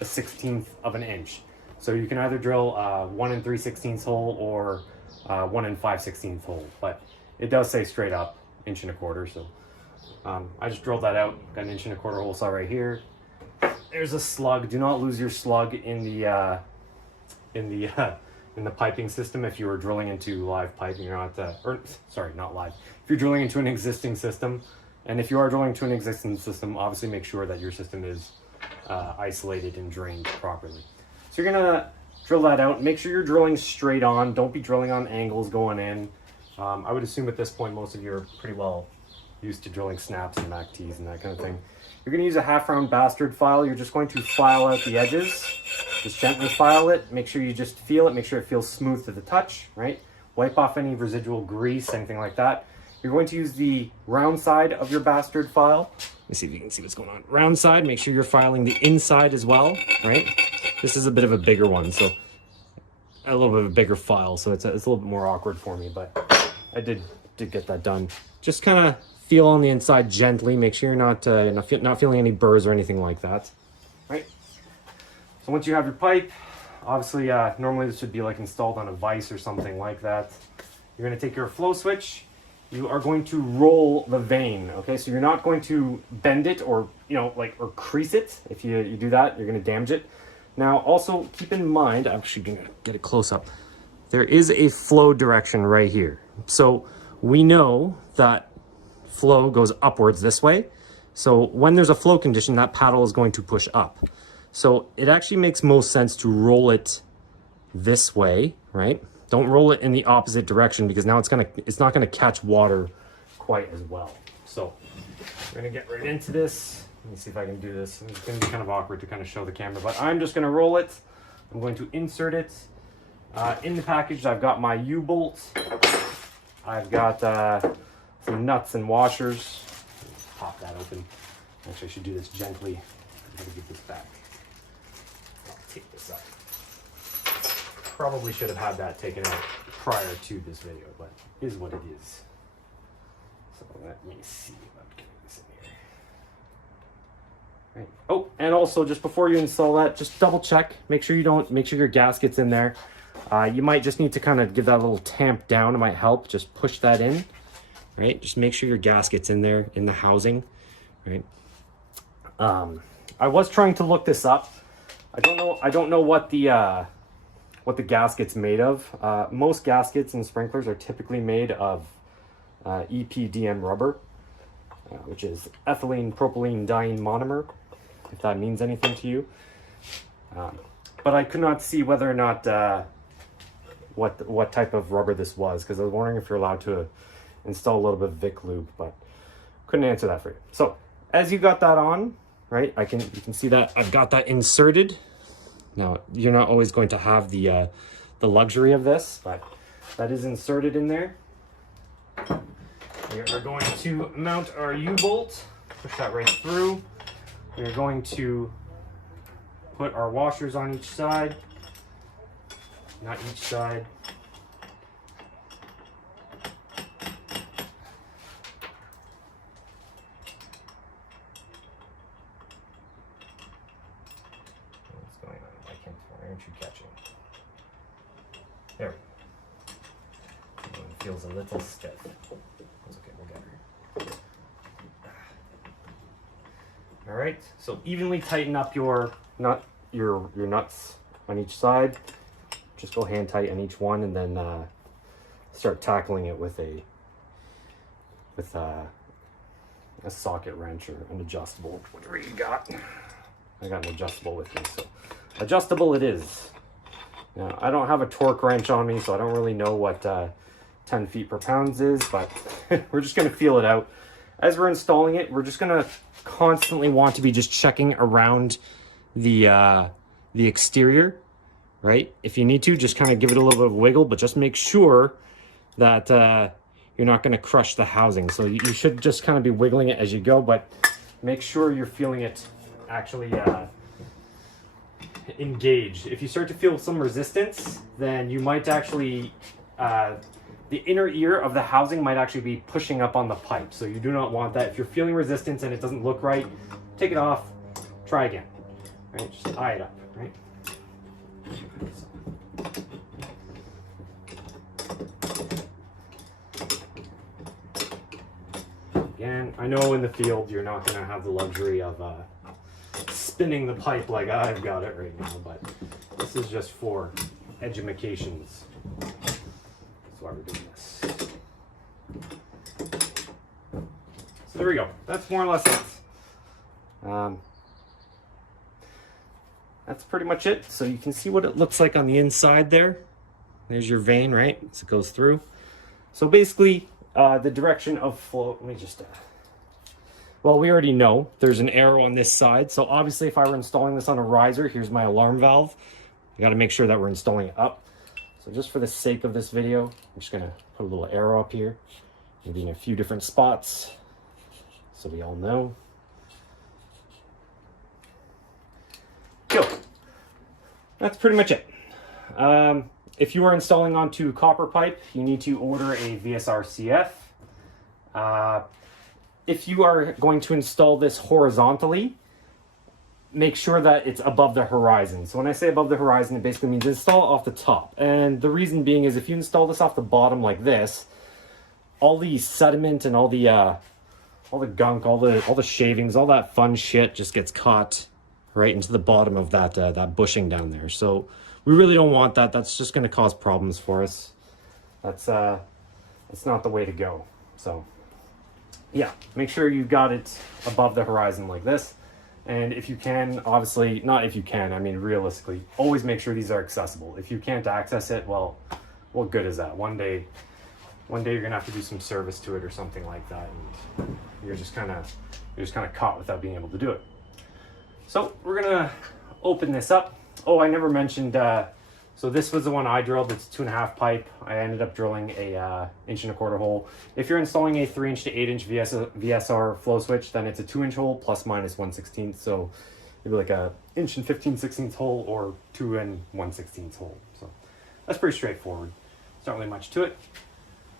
1/16 of an inch. So you can either drill 1 3/16 hole or 1 5/16 hole, but it does say straight up 1.25 inches. So I just drilled that out. Got an 1.25 inch hole saw right here. There's a slug. Do not lose your slug in the piping system if you are drilling into live piping. You're not, not live. If you're drilling into an existing system, and if you are drilling to an existing system, obviously make sure that your system is isolated and drained properly. So you're gonna drill that out. Make sure you're drilling straight on. Don't be drilling on angles going in. I would assume at this point most of you are pretty well used to drilling snaps and Mac T's and that kind of thing. You're going to use a 1/2 round bastard file. You're just going to file out the edges. Just gently file it. Make sure you just feel it. Make sure it feels smooth to the touch, right? Wipe off any residual grease, anything like that. You're going to use the round side of your bastard file. Let me see if you can see what's going on. Round side, make sure you're filing the inside as well, right? This is a bit of a bigger one, so a little bit of a bigger file, so it's a little bit more awkward for me, but I did get that done. Just kind of feel on the inside gently. Make sure you're not feeling any burrs or anything like that. Right. So once you have your pipe, obviously, normally this would be like installed on a vise or something like that. You're going to take your flow switch. You are going to roll the vein. Okay, so you're not going to bend it or or crease it. If you do that, you're going to damage it. Now, also keep in mind, I'm actually going to get it close up. There is a flow direction right here. So we know that flow goes upwards this way. So when there's a flow condition, that paddle is going to push up. So it actually makes most sense to roll it this way, right? Don't roll it in the opposite direction because now it's not gonna catch water quite as well. So we're gonna get right into this. Let me see if I can do this. It's gonna be kind of awkward to kind of show the camera, but I'm just gonna roll it. I'm going to insert it. In the package, I've got my U-bolt. I've got some nuts and washers. Pop that open. Actually, I should do this gently. I'm gonna get this back. I'll take this up. Probably should have had that taken out prior to this video, but it is what it is. So let me see if I can get this in here. Right. Oh, and also just before you install that, just double check. Make sure your gasket's in there. You might just need to kind of give that a little tamp down. It might help. Just push that in. Right, just make sure your gasket's in there in the housing, right? I was trying to look this up. I don't know what the gasket's made of. Most gaskets and sprinklers are typically made of EPDM rubber, which is ethylene propylene diene monomer, if that means anything to you. But I could not see whether or not what type of rubber this was, because I was wondering if you're allowed to install a little bit of Vic lube, but couldn't answer that for you. So as you got that on, right, you can see that I've got that inserted. Now you're not always going to have the luxury of this, but that is inserted in there. We are going to mount our U-bolt, push that right through. We're going to put our washers on each side, not each side. There we go. It feels a little stiff. That's okay, we'll get her. All right, so evenly tighten up your nuts on each side. Just go hand tight on each one, and then start tackling it with a socket wrench or an adjustable, whatever you got. I got an adjustable with me, so adjustable it is. Now, I don't have a torque wrench on me, so I don't really know what 10 feet per pound is, but we're just going to feel it out. As we're installing it, we're just going to constantly want to be just checking around the exterior, right? If you need to, just kind of give it a little bit of wiggle, but just make sure that you're not going to crush the housing. So you should just kind of be wiggling it as you go, but make sure you're feeling it actually engage. If you start to feel some resistance, then you might actually, the inner ear of the housing might actually be pushing up on the pipe. So you do not want that. If you're feeling resistance and it doesn't look right, take it off, try again. right? Just tie it up, right? Again, I know in the field you're not going to have the luxury of spinning the pipe like I've got it right now, but this is just for edumacations. That's why we're doing this. So there we go. That's more or less it. That's pretty much it. So you can see what it looks like on the inside there. There's your vein, right? So it goes through. So basically, the direction of flow, let me just, well, we already know there's an arrow on this side. So obviously if I were installing this on a riser, here's my alarm valve. You got to make sure that we're installing it up. So just for the sake of this video, I'm just going to put a little arrow up here, maybe in a few different spots, so we all know. Cool. That's pretty much it. If you are installing onto copper pipe, you need to order a VSR CF. If you are going to install this horizontally, make sure that it's above the horizon. So when I say above the horizon, it basically means install it off the top. And the reason being is if you install this off the bottom like this, all the sediment and all the gunk, all the shavings, all that fun shit just gets caught right into the bottom of that bushing down there. So we really don't want that. That's just going to cause problems for us. That's not the way to go. So yeah, make sure you've got it above the horizon like this. And if you can, obviously, not if you can, I mean realistically, always make sure these are accessible. If you can't access it, well, what good is that? One day you're gonna have to do some service to it or something like that, and you're just kind of caught without being able to do it. So we're gonna open this up. Oh, I never mentioned, so this was the one I drilled. It's 2.5 pipe. I ended up drilling a 1.25 hole. If you're installing a 3-inch to 8-inch VSR flow switch, then it's a 2-inch hole plus minus 1/16. So maybe like a 1 15/16 hole or 2 1/16 hole. So that's pretty straightforward. There's not really much to it.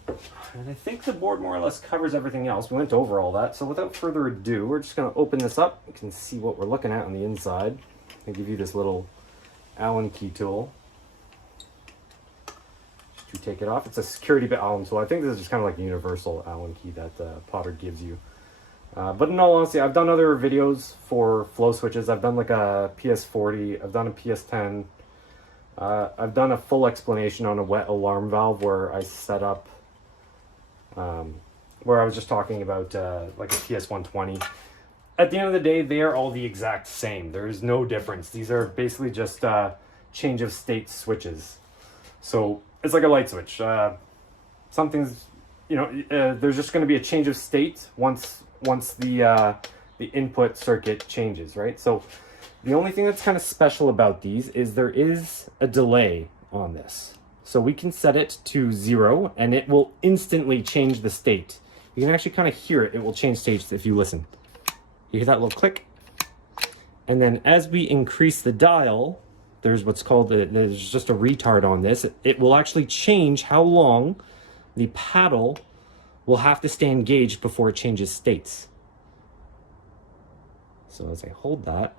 And I think the board more or less covers everything else. We went over all that. So without further ado, we're just going to open this up. You can see what we're looking at on the inside. I give you this little Allen key tool to take it off. It's a security bit Allen tool. I think this is just kind of like a universal Allen key that Potter gives you. But in all honesty, I've done other videos for flow switches. I've done like a PS40. I've done a PS10. I've done a full explanation on a wet alarm valve where I set up, where I was just talking about like a PS120. At the end of the day, they are all the exact same. There is no difference. These are basically just change of state switches. So it's like a light switch. Something's, there's just going to be a change of state once the input circuit changes, right? So the only thing that's kind of special about these is there is a delay on this. So we can set it to 0 and it will instantly change the state. You can actually kind of hear it. It will change states if you listen. You hear that little click? And then as we increase the dial, there's what's called, there's just a retard on this. It will actually change how long the paddle will have to stay engaged before it changes states. So as I hold that,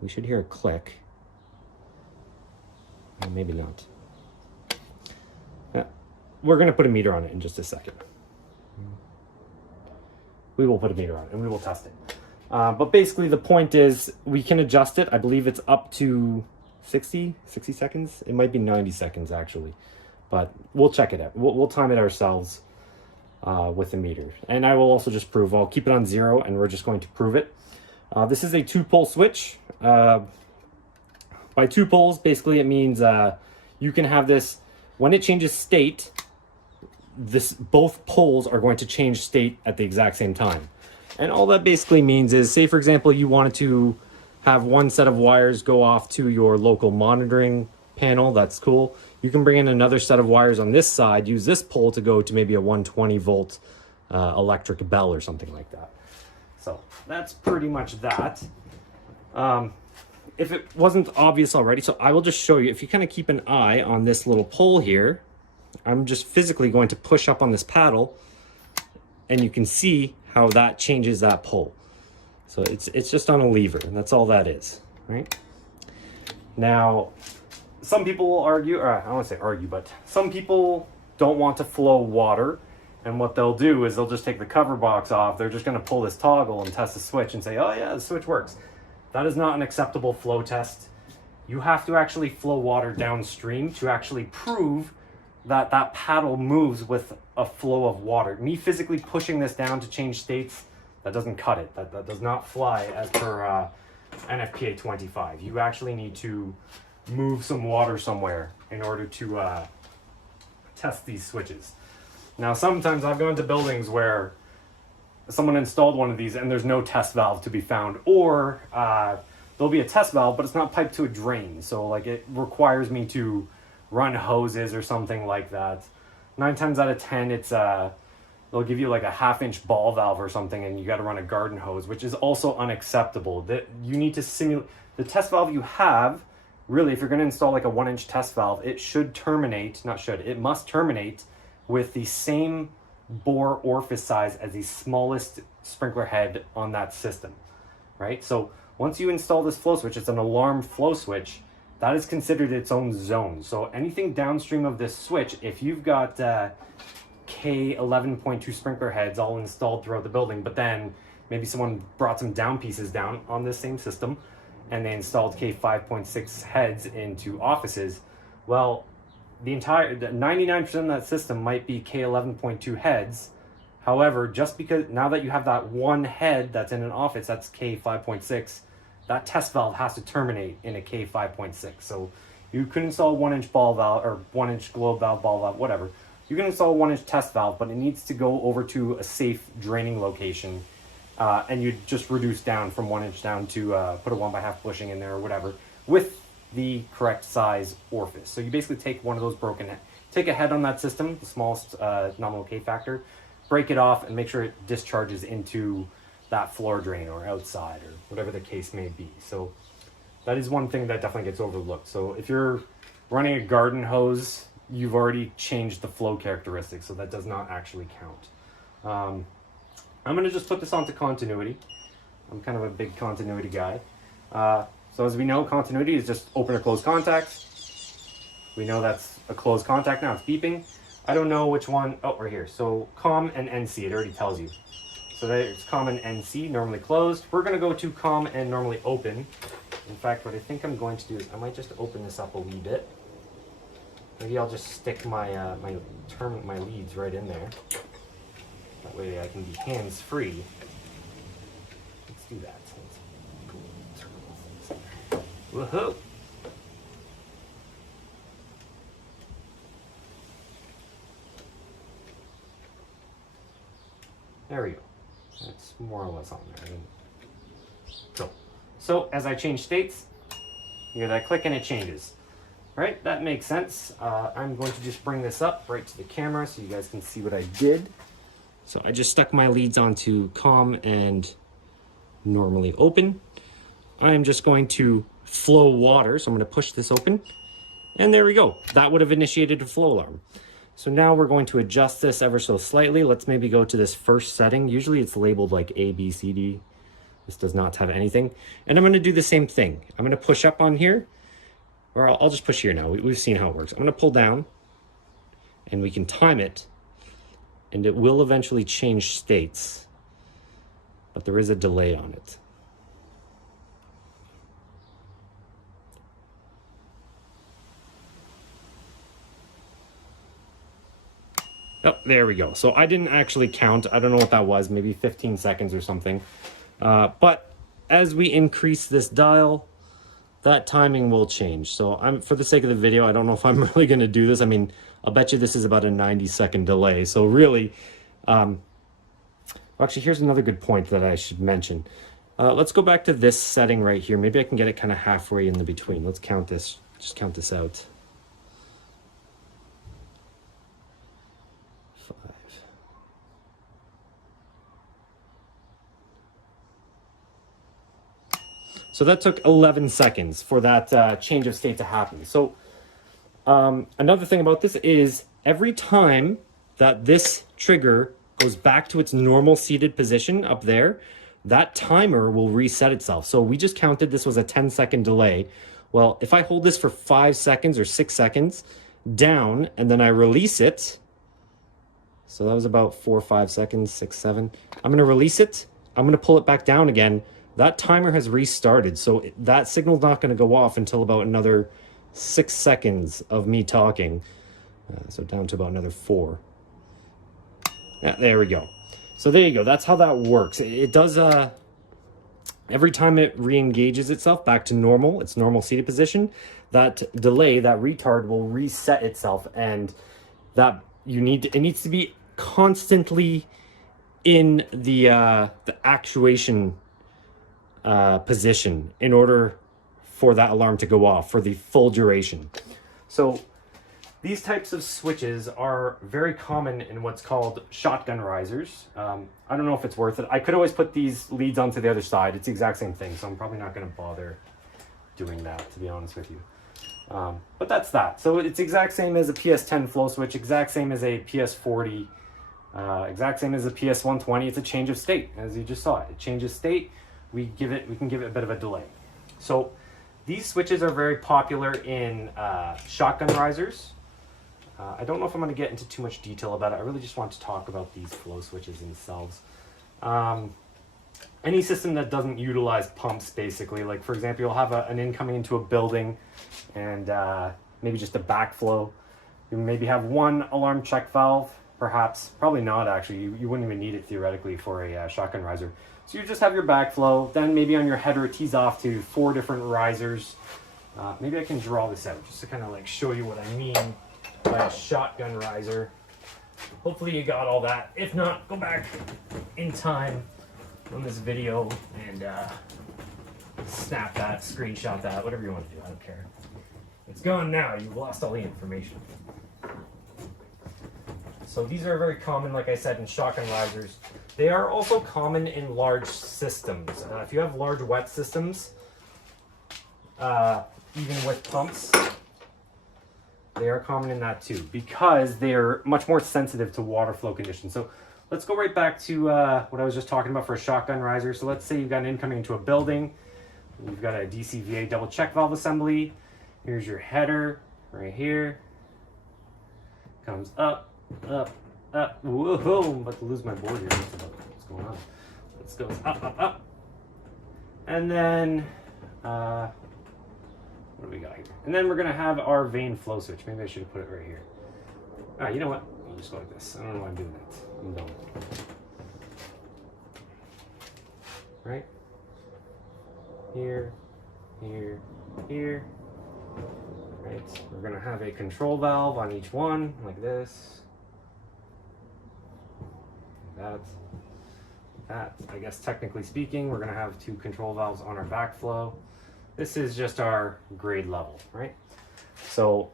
we should hear a click. Or maybe not. We're going to put a meter on it in just a second. We will put a meter on it and we will test it. But basically the point is we can adjust it. I believe it's up to 60 seconds. It might be 90 seconds actually, but we'll check it out. We'll time it ourselves with the meter. And I will also just prove, I'll keep it on 0 and we're just going to prove it. This is a 2-pole switch. By 2 poles, basically it means you can have this, when it changes state, both poles are going to change state at the exact same time. And all that basically means is, say for example, you wanted to have one set of wires go off to your local monitoring panel, that's cool. You can bring in another set of wires on this side, use this pole to go to maybe a 120 volt electric bell or something like that. So that's pretty much that. If it wasn't obvious already, so I will just show you, if you kind of keep an eye on this little pole here, I'm just physically going to push up on this paddle and you can see how that changes that pole. So it's just on a lever and that's all that is, right? Now, some people will argue, or I don't want to say argue, but some people don't want to flow water. And what they'll do is they'll just take the cover box off. They're just going to pull this toggle and test the switch and say, oh yeah, the switch works. That is not an acceptable flow test. You have to actually flow water downstream to actually prove that that paddle moves with a flow of water. Me physically pushing this down to change states, that doesn't cut it. That does not fly as per NFPA 25. You actually need to move some water somewhere in order to test these switches. Now, sometimes I've gone to buildings where someone installed one of these and there's no test valve to be found, or there'll be a test valve, but it's not piped to a drain. So like it requires me to run hoses or something like that. 9 times out of 10, it's they'll give you like a 1/2-inch ball valve or something, and you got to run a garden hose, which is also unacceptable. That you need to simulate the test valve you have. Really, if you're going to install like a 1-inch test valve, it should terminate, not should, it must terminate with the same bore orifice size as the smallest sprinkler head on that system, right? So once you install this flow switch, it's an alarm flow switch, that is considered its own zone. So anything downstream of this switch, if you've got K11.2 sprinkler heads all installed throughout the building, but then maybe someone brought some down pieces down on this same system and they installed K5.6 heads into offices, well, the 99% of that system might be K11.2 heads. However, just because now that you have that one head that's in an office that's K5.6, that test valve has to terminate in a K5.6. So you could install 1-inch ball valve or 1-inch globe valve, ball valve, whatever. You can install a 1-inch test valve, but it needs to go over to a safe draining location. And you just reduce down from 1 inch down to put a 1/2 bushing in there or whatever with the correct size orifice. So you basically take one of those take a head on that system, the smallest nominal K factor, break it off and make sure it discharges into that floor drain or outside or whatever the case may be. So that is one thing that definitely gets overlooked. So if you're running a garden hose, you've already changed the flow characteristics, so that does not actually count. I'm going to just put this onto continuity. I'm kind of a big continuity guy. So as we know, continuity is just open or close contacts. We know that's a closed contact now, it's beeping. I don't know which one, oh, right here. So COM and NC, it already tells you. So there's COM and NC, normally closed. We're gonna go to COM and normally open. In fact, what I think I'm going to do is I might just open this up a wee bit. Maybe I'll just stick my my leads right in there. That way I can be hands-free. Let's do that. Woohoo! There we go. That's more or less on there. Cool. So as I change states, you hear that click and it changes. Right? That makes sense. I'm going to just bring this up right to the camera so you guys can see what I did. So I just stuck my leads onto COM and normally open. I'm just going to flow water. So I'm going to push this open and there we go. That would have initiated a flow alarm. So now we're going to adjust this ever so slightly. Let's maybe go to this first setting. Usually it's labeled like A, B, C, D. This does not have anything. And I'm going to do the same thing. I'm going to push up on here, or I'll just push here now. We've seen how it works. I'm going to pull down and we can time it and it will eventually change states, but there is a delay on it. Oh, there we go. So I didn't actually count. I don't know what that was, maybe 15 seconds or something. But as we increase this dial, that timing will change. So for the sake of the video, I don't know if I'm really going to do this. I mean, I'll bet you this is about a 90-second delay. So really, actually, here's another good point that I should mention. Let's go back to this setting right here. Maybe I can get it kind of halfway in the between. Let's count this. Just count this out. 5. So that took 11 seconds for that change of state to happen. So another thing about this is every time that this trigger goes back to its normal seated position up there, that timer will reset itself. So we just counted this was a 10-second delay. Well, if I hold this for 5 seconds or 6 seconds down, and then I release it, so that was about 4 or 5 seconds, 6, 7. I'm going to release it. I'm going to pull it back down again. That timer has restarted, so that signal's not going to go off until about another 6 seconds of me talking. So down to about another 4. Yeah, there we go. So there you go. That's how that works. It does, every time it re-engages itself back to normal, its normal seated position, that delay, that retard will reset itself, and that it needs to be constantly in the actuation position in order for that alarm to go off for the full duration. So these types of switches are very common in what's called shotgun risers. I don't know if it's worth it. I could always put these leads onto the other side. It's the exact same thing, so I'm probably not going to bother doing that, to be honest with you. But that's that. So it's exact same as a PS10 flow switch, exact same as a PS40, exact same as a PS120. It's a change of state, as you just saw it. It changes state. We can give it a bit of a delay. So these switches are very popular in shotgun risers. I don't know if I'm going to get into too much detail about it. I really just want to talk about these flow switches themselves. Any system that doesn't utilize pumps, basically, like for example, you'll have an in coming into a building and maybe just a backflow. You maybe have one alarm check valve, perhaps, probably not actually. You wouldn't even need it theoretically for a shotgun riser. So you just have your backflow, then maybe on your header it tees off to 4 different risers. Maybe I can draw this out just to kind of like show you what I mean by a shotgun riser. Hopefully you got all that. If not, go back in time on this video and snap that, screenshot that, whatever you want to do, I don't care. It's gone now, you've lost all the information. So these are very common, like I said, in shotgun risers. They are also common in large systems. If you have large wet systems, even with pumps, they are common in that too, because they're much more sensitive to water flow conditions. So let's go right back to what I was just talking about for a shotgun riser. So let's say you've got an incoming into a building. You've got a DCVA double check valve assembly. Here's your header right here. Comes up, up, up. Whoa, I'm about to lose my board here. What's going on? This goes up, up, up. And then, what do we got here? And then we're going to have our vane flow switch. Maybe I should have put it right here. You know what? I'll just go like this. I don't know why I'm doing that. I'm done. Right? Here, here, here. Right? We're going to have a control valve on each one, like this. That. I guess technically speaking, we're going to have 2 control valves on our backflow. This is just our grade level, right? So,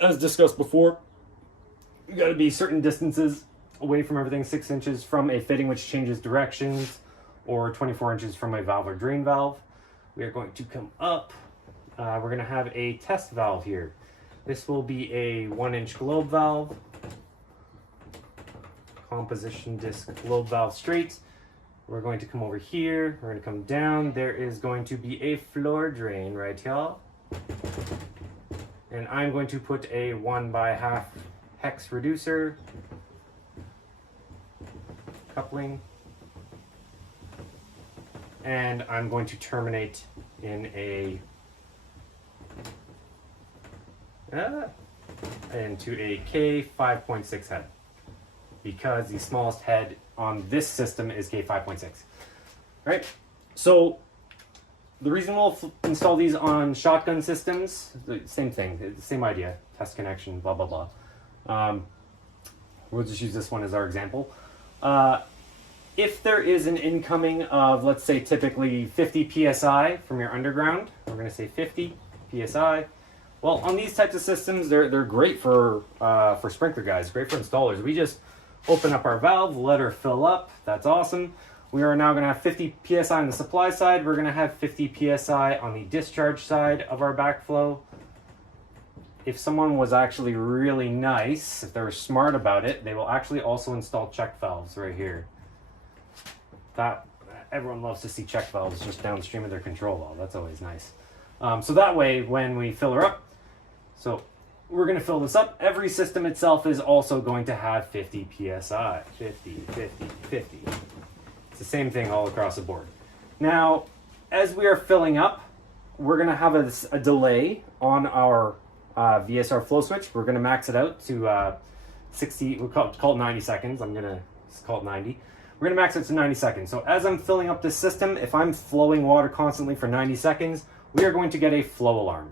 as discussed before, you got to be certain distances away from everything, 6 inches from a fitting which changes directions, or 24 inches from a valve or drain valve. We are going to come up. We're going to have a test valve here. This will be a 1-inch globe valve, composition disc globe valve straight. We're going to come over here. We're going to come down. There is going to be a floor drain right here. And I'm going to put a 1/2 hex reducer coupling. And I'm going to terminate in into a K5.6 head, because the smallest head on this system is K5.6. Right? So the reason we'll install these on shotgun systems, the same thing, the same idea, test connection, blah, blah, blah. We'll just use this one as our example. If there is an incoming of, let's say, typically 50 PSI from your underground, we're going to say 50 PSI. Well, on these types of systems, they're great for sprinkler guys, great for installers. We just open up our valve, let her fill up. That's awesome. We are now going to have 50 PSI on the supply side. We're going to have 50 PSI on the discharge side of our backflow. If someone was actually really nice, if they were smart about it, they will actually also install check valves right here. That everyone loves to see check valves just downstream of their control valve. That's always nice. So that way, when we fill her up, so we're going to fill this up. Every system itself is also going to have 50 psi. 50, 50, 50. It's the same thing all across the board. Now, as we are filling up, we're going to have a delay on our VSR flow switch. We're going to max it out to 60, we'll call it 90 seconds. I'm going to call it 90. We're going to max it to 90 seconds. So as I'm filling up this system, if I'm flowing water constantly for 90 seconds, we are going to get a flow alarm.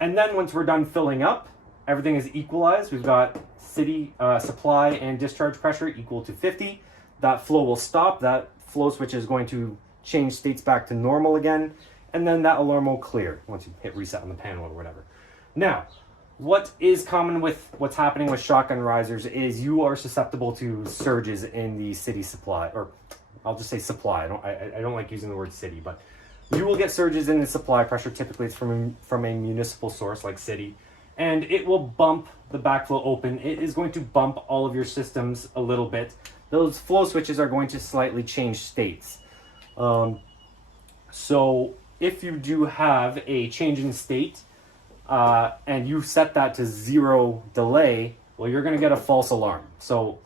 And then once we're done filling up, everything is equalized. We've got city supply and discharge pressure equal to 50. That flow will stop. That flow switch is going to change states back to normal again. And then that alarm will clear once you hit reset on the panel or whatever. Now, what is common with what's happening with shotgun risers is you are susceptible to surges in the city supply, or I'll just say supply. I don't like using the word city, but you will get surges in the supply pressure. Typically it's from a municipal source like city, and it will bump the backflow open. It is going to bump all of your systems a little bit. Those flow switches are going to slightly change states. So if you do have a change in state, and you set that to 0 delay, well, you're going to get a false alarm. So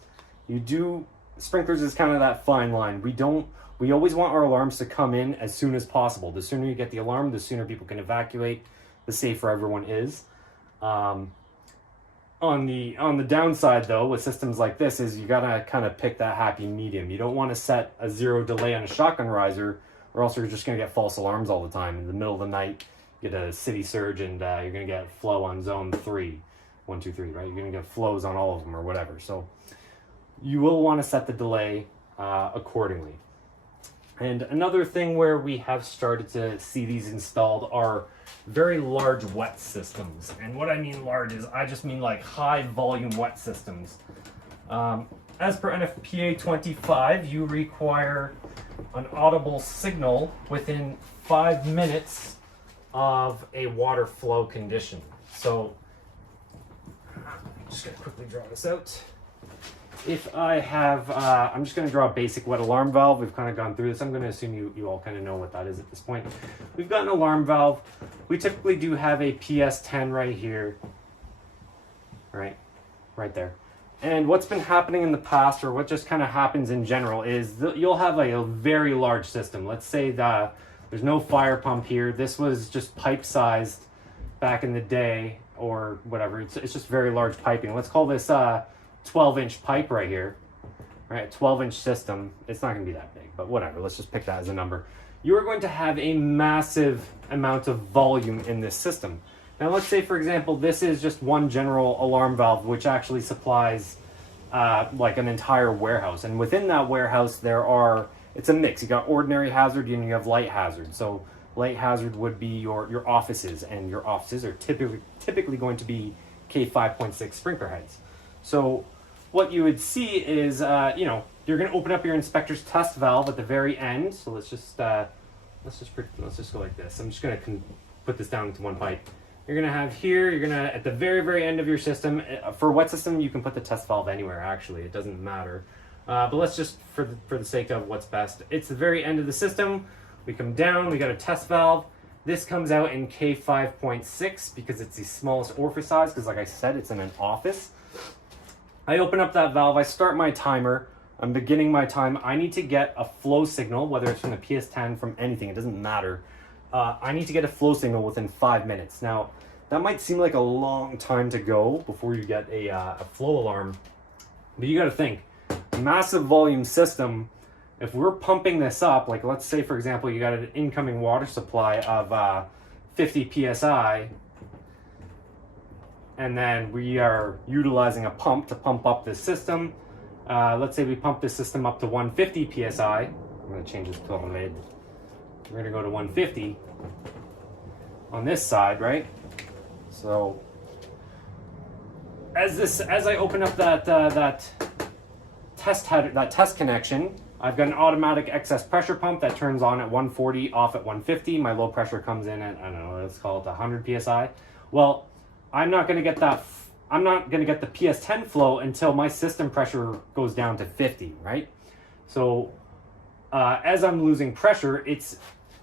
sprinklers is kind of that fine line. We always want our alarms to come in as soon as possible. The sooner you get the alarm, the sooner people can evacuate, the safer everyone is. On the downside though, with systems like this, is you gotta kind of pick that happy medium. You don't want to set a 0 delay on a shotgun riser, or else you're just going to get false alarms all the time. In the middle of the night, you get a city surge and you're going to get flow on zone 3, 1, 2, 3, right? You're going to get flows on all of them or whatever. So you will want to set the delay accordingly. And another thing where we have started to see these installed are very large wet systems. And what I mean large is I just mean like high volume wet systems. As per NFPA 25, you require an audible signal within 5 minutes of a water flow condition. So I'm just going to quickly draw this out. If I have, I'm just going to draw a basic wet alarm valve. We've kind of gone through this. I'm going to assume you all kind of know what that is at this point. We've got an alarm valve. We typically do have a PS10 right here, right there. And what's been happening in the past, or what just kind of happens in general, is you'll have a very large system. Let's say that there's no fire pump here. This was just pipe sized back in the day, or whatever. It's just very large piping. Let's call this 12-inch pipe right here, right? 12-inch system. It's not going to be that big, but whatever. Let's just pick that as a number. You are going to have a massive amount of volume in this system. Now, let's say, for example, this is just one general alarm valve, which actually supplies like an entire warehouse. And within that warehouse, it's a mix. You got ordinary hazard and you have light hazard. So light hazard would be your offices, and your offices are typically going to be K5.6 sprinkler heads. So what you would see is, you're going to open up your inspector's test valve at the very end. So let's just go like this. I'm just going to put this down into one pipe. You're going to have here, at the very, very end of your system, for a wet system, you can put the test valve anywhere, actually. It doesn't matter. But let's just, for the sake of what's best, it's the very end of the system. We come down, we got a test valve. This comes out in K5.6 because it's the smallest orifice size, because like I said, it's in an office. I open up that valve, I start my timer, I'm beginning my time. I need to get a flow signal, whether it's from the PS10, from anything, it doesn't matter. I need to get a flow signal within 5 minutes. Now, that might seem like a long time to go before you get a flow alarm, but you got to think, massive volume system, if we're pumping this up, like let's say, for example, you got an incoming water supply of 50 psi, and then we are utilizing a pump to pump up this system. Let's say we pump this system up to 150 psi. I'm going to change this to a mid. We're going to go to 150 on this side, right? So as I open up that test connection, I've got an automatic excess pressure pump that turns on at 140, off at 150. My low pressure comes in at, I don't know, let's call it 100 psi. Well, I'm not going to get the PS10 flow until my system pressure goes down to 50, right? So as I'm losing pressure,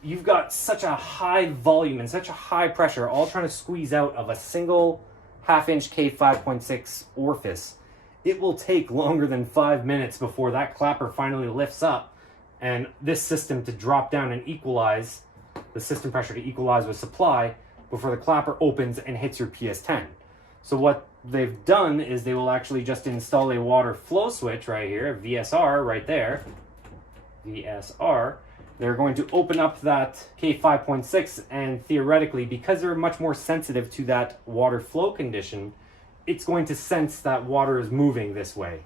you've got such a high volume and such a high pressure all trying to squeeze out of a single half-inch K5.6 orifice, it will take longer than 5 minutes before that clapper finally lifts up and this system to drop down and equalize, the system pressure to equalize with supply before the clapper opens and hits your PS10. So what they've done is they will actually just install a water flow switch right here, a VSR right there, VSR. They're going to open up that K5.6 and theoretically, because they're much more sensitive to that water flow condition, it's going to sense that water is moving this way.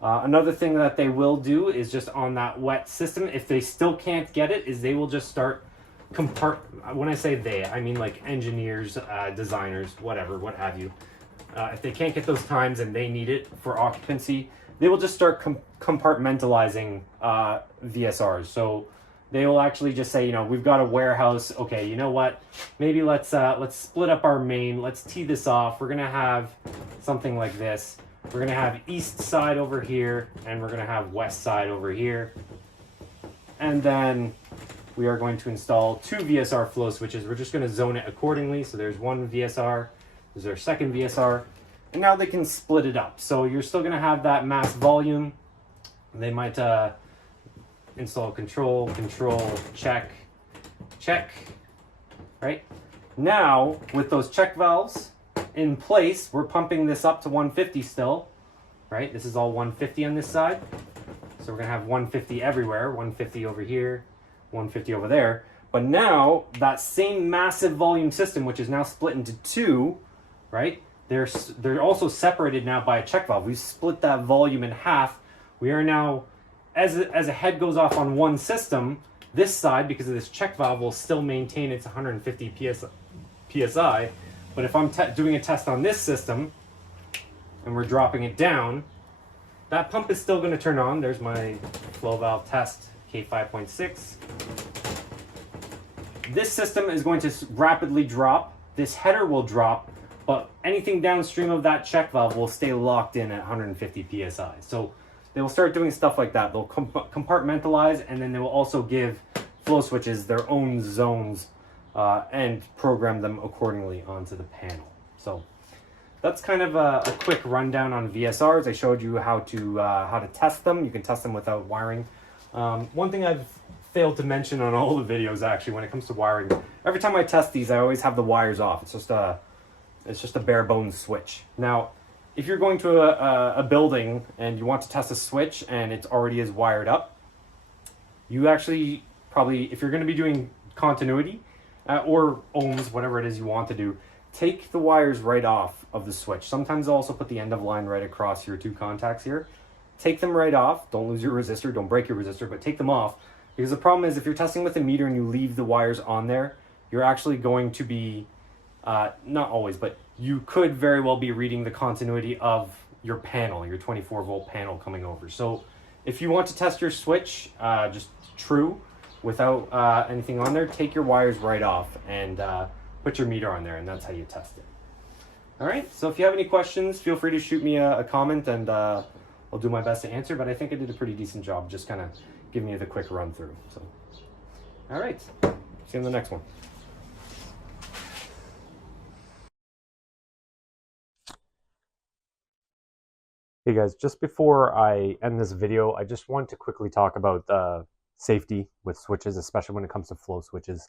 Another thing that they will do is just on that wet system, if they still can't get it, is they will just start when I say they, I mean like engineers, designers, whatever, what have you. If they can't get those times and they need it for occupancy, they will just start compartmentalizing VSRs. So they will actually just say, you know, we've got a warehouse. Okay, you know what? Maybe let's split up our main. Let's tee this off. We're gonna have something like this. We're gonna have east side over here, and we're gonna have west side over here. And then we are going to install 2 VSR flow switches. We're just gonna zone it accordingly. So there's one VSR, there's our second VSR, and now they can split it up. So you're still gonna have that mass volume. They might install control, check, right? Now, with those check valves in place, we're pumping this up to 150 still, right? This is all 150 on this side. So we're gonna have 150 everywhere, 150 over here, 150 over there. But now, that same massive volume system, which is now split into 2, right? They're also separated now by a check valve. We've split that volume in half. We are now, as a head goes off on one system, this side, because of this check valve, will still maintain its 150 PSI. But if I'm doing a test on this system, and we're dropping it down, that pump is still going to turn on. There's my flow valve test, K5.6. This system is going to rapidly drop. This header will drop, but anything downstream of that check valve will stay locked in at 150 PSI. So they will start doing stuff like that. They'll compartmentalize, and then they will also give flow switches their own zones and program them accordingly onto the panel. So that's kind of a quick rundown on VSRs. I showed you how to test them. You can test them without wiring. One thing I've failed to mention on all the videos, actually, when it comes to wiring, every time I test these, I always have the wires off. It's just a bare bones switch. Now, if you're going to a building and you want to test a switch and it already is wired up, you actually probably, if you're going to be doing continuity or ohms, whatever it is you want to do, take the wires right off of the switch. Sometimes they'll also put the end of line right across your 2 contacts here. Take them right off. Don't lose your resistor. Don't break your resistor, but take them off. Because the problem is if you're testing with a meter and you leave the wires on there, you're actually going to be, not always, but you could very well be reading the continuity of your panel, your 24 volt panel coming over. So if you want to test your switch, just true, without anything on there, take your wires right off and put your meter on there, and that's how you test it. All right, so if you have any questions, feel free to shoot me a comment, and I'll do my best to answer, but I think I did a pretty decent job just kind of giving you the quick run through. So, all right, see you in the next one. Hey guys, just before I end this video, I just want to quickly talk about safety with switches, especially when it comes to flow switches.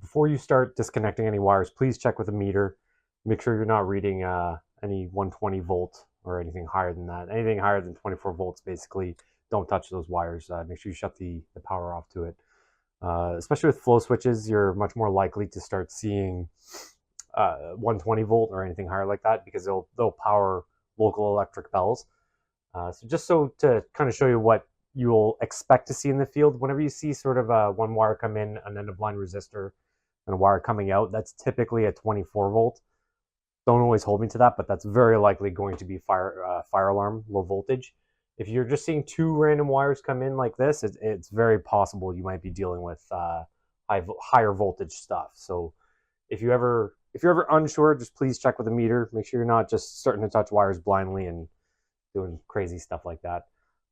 Before you start disconnecting any wires, please check with a meter. Make sure you're not reading any 120 volt or anything higher than that. Anything higher than 24 volts, basically, don't touch those wires. Make sure you shut the power off to it. Especially with flow switches, you're much more likely to start seeing 120 volt or anything higher like that, because they'll power local electric bells. So just to kind of show you what you'll expect to see in the field, whenever you see sort of one wire come in, an end of line resistor, and a wire coming out, that's typically a 24 volt. Don't always hold me to that, but that's very likely going to be fire alarm, low voltage. If you're just seeing 2 random wires come in like this, it's very possible you might be dealing with higher voltage stuff. So if you're ever unsure, just please check with a meter. Make sure you're not just starting to touch wires blindly and doing crazy stuff like that.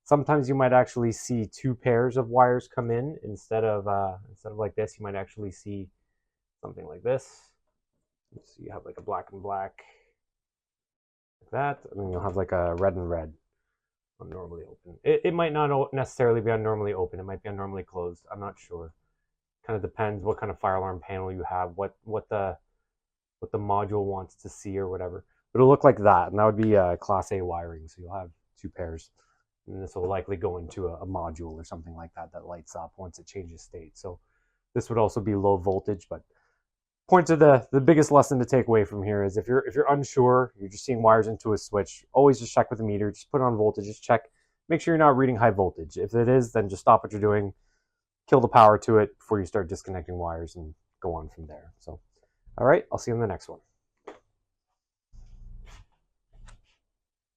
Sometimes you might actually see two pairs of wires come in instead of like this. You might actually see something like this. So you have like a black and black, like that, and then you'll have like a red and red on normally open. It might not necessarily be on normally open. It might be on normally closed. I'm not sure. Kind of depends what kind of fire alarm panel you have, what the module wants to see or whatever. But it'll look like that, and that would be Class A wiring. So you'll have two pairs. And this will likely go into a module or something like that that lights up once it changes state. So this would also be low voltage. But point to the biggest lesson to take away from here is if you're unsure, you're just seeing wires into a switch, always just check with the meter. Just put it on voltage. Just check. Make sure you're not reading high voltage. If it is, then just stop what you're doing, kill the power to it before you start disconnecting wires, and go on from there. So, all right, I'll see you in the next one.